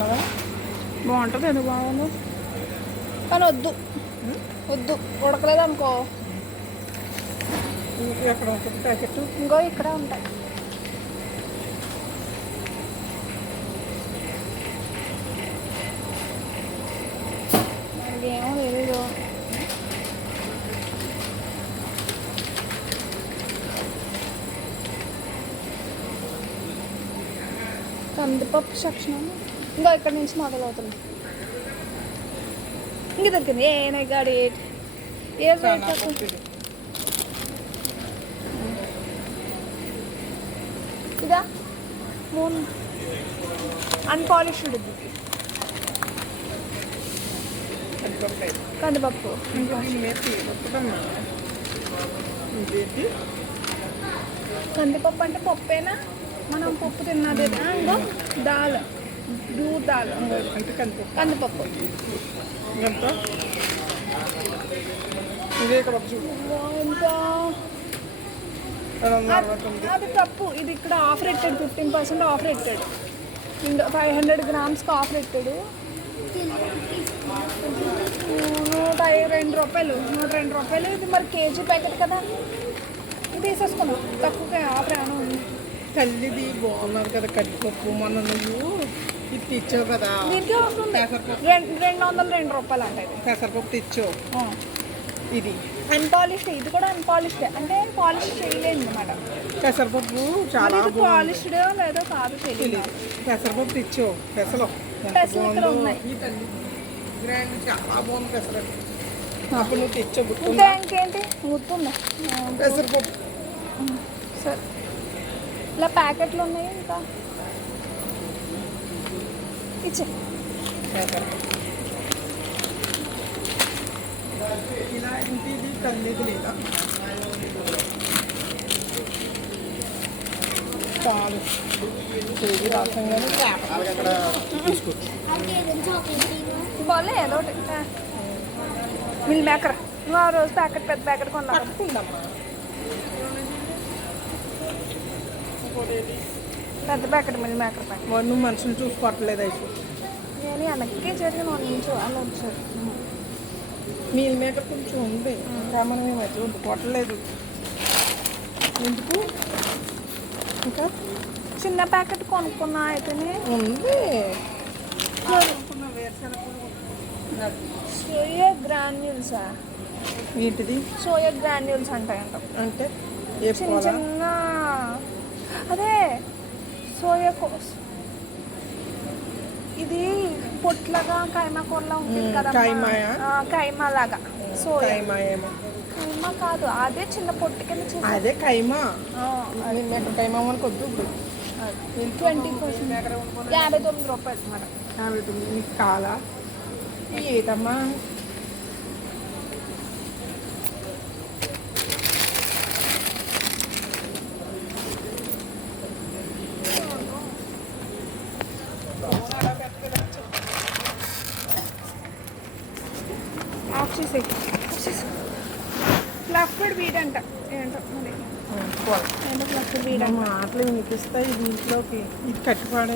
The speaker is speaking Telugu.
బాగుంటుందా? బాగుంటుంది, ఎందుకు బాగుంది? కానీ వద్దు వద్దు, ఉడకలేదు అనుకో. ఎక్కడ ఉంటుంది ప్యాకెట్? ఇంకో ఇక్కడే ఉంటాయి. మనకేమో తెలీదు. కందిపప్పు సెక్షన్ ఇంకా ఇక్కడి నుంచి మొదలవుతుంది. ఇంక దొరికింది ఏ గాడి ఏ ఇదా మూన్ అన్పాలిష్డ్ కందిపప్పు. కందిపప్పు అంటే పప్పేనా? మనం పప్పు తిన్నది. ఇంకో దాల్, దూర్ దాల్ అంటే కందిపప్పు. ఎంత? అది తప్పు. ఇది ఇక్కడ ఆఫ్ రేటెడ్, 15% ఆఫ్ రేటెడ్. 500 గ్రామ్స్కి ఆఫ్ రేటెడ్. 102 రూపాయలు, 102 రూపాయలు. ఇది మరి కేజీ ప్యాకెట్ కదా, ఇది తీసేసుకున్నాం. తక్కువగా ఆఫ్ రాను ఉంది. తల్లిది బాగున్నారు కదా కందిపప్పు. మొన్న నువ్వు ఇది తెచ్చావు కదా, దీనికి ఆఫ్ ఉంది. 202 రూపాయలు అంటే ఇది పెసరపప్పు తెచ్చావు. ఇది అన్పాలిష్డ్, ఇది కూడా అన్పాలిష్డ్ అంటే పాలిష్ చేయలేదు అనమాట. పెసరపప్పు చాలా పాలిష్డ్ లేదో కాదు తెలియదు. పెసరపప్పు తెచ్చావు. పెసలు పెసలు ఉన్నాయి. గ్రాండ్ చాలా బాగుంది పెసరట్టు. అప్పుడు నువ్వు తెచ్చావు. ఇంకా ఇంకేంటి గుర్తుందా? పెసరపప్పు సరే, ఇలా ప్యాకెట్లు ఉన్నాయి. ఇంకా ఇచ్చే ఇలా ఇంటిది తల్లిది లేదా చాలు చేసి రాసంగానే బాలే ఏదో ఒకటి. మిల్ మేకర్ నువ్వు ఆ రోజు ప్యాకెట్, పెద్ద ప్యాకెట్ కొన్నావు. పెద్ద ప్యాకెట్ మిల్ మేకర్ ప్యాకెట్. నువ్వు మనుషులు చూసుకోవట్లేదు అయిపో. నేను వెనక్కి జరిగిన నుంచి అలా వచ్చారు. మీల్ మేకర్ కొంచెం ఉంది, ఇంకా మనం ఈ మధ్య కొట్టలేదు. ఎందుకు? ఇంకా చిన్న ప్యాకెట్ కొనుక్కున్నా అయితేనే ఉంది. సోయా గ్రాన్యూల్సా? ఏంటిది సోయా గ్రాన్యూల్స్ అంటాయంట. అంటే చిన్న చిన్న అదే సోయా ఇది పొట్లాగా కైమా కూరలా ఉంటుంది కదా, కైమా లాగా. సోయా కైమా కాదు, అదే చిన్న పొట్టు కింద. అదే కైమా. కైమా మనకు వద్దు. ఇప్పుడు 20% 59 రూపాయలు మేడం. 59 నీకు కాలా? ఏటమ్మా ఆఫ్ చేసే ఫ్లఫ్డ్ వీడ్ అంట. ఏంటో మరి ఏంటో ఫ్లఫ్డ్ వీడ్ అంట. మాటలు వినిపిస్తాయి దీంట్లోకి. ఇది కట్టుపాడే